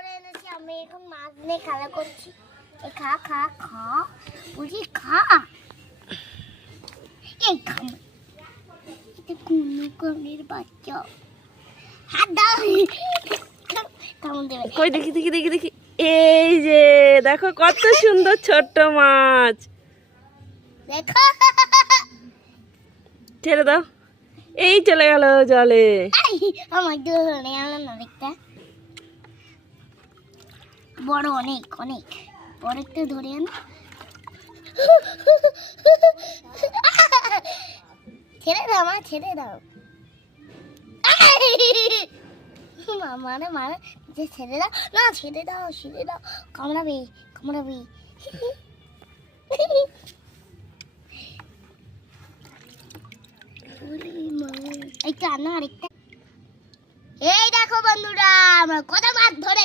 ধরে এনেছি, আমি এখন মাছ নিয়ে খেলা করছি। খা খা খা বুঝি খা, এই খাম এটা কুনু কুনির বাচ্চা। হাত দাও, কামড় দেবে। কই দেখি দেখি দেখি দেখি, এই যে দেখো কত সুন্দর ছোট্ট মাছ। দেখো ছেড়ে দাও, এই চলে গেল জলে। আমার ধরে আনো না, দেখতে বড়, অনেক অনেক বড় একটা ধরে আনো। ছেড়ে দাও মা, ছেড়ে দাও। মারে মারে যে ছেড়ে দাও না, ছেড়ে দাও, ছেড়ে দাও, কামড়াবি কামড়াবি। এই তো আনো আরেকটা। এই দেখো বন্ধুরা, আমরা কত মাছ ধরে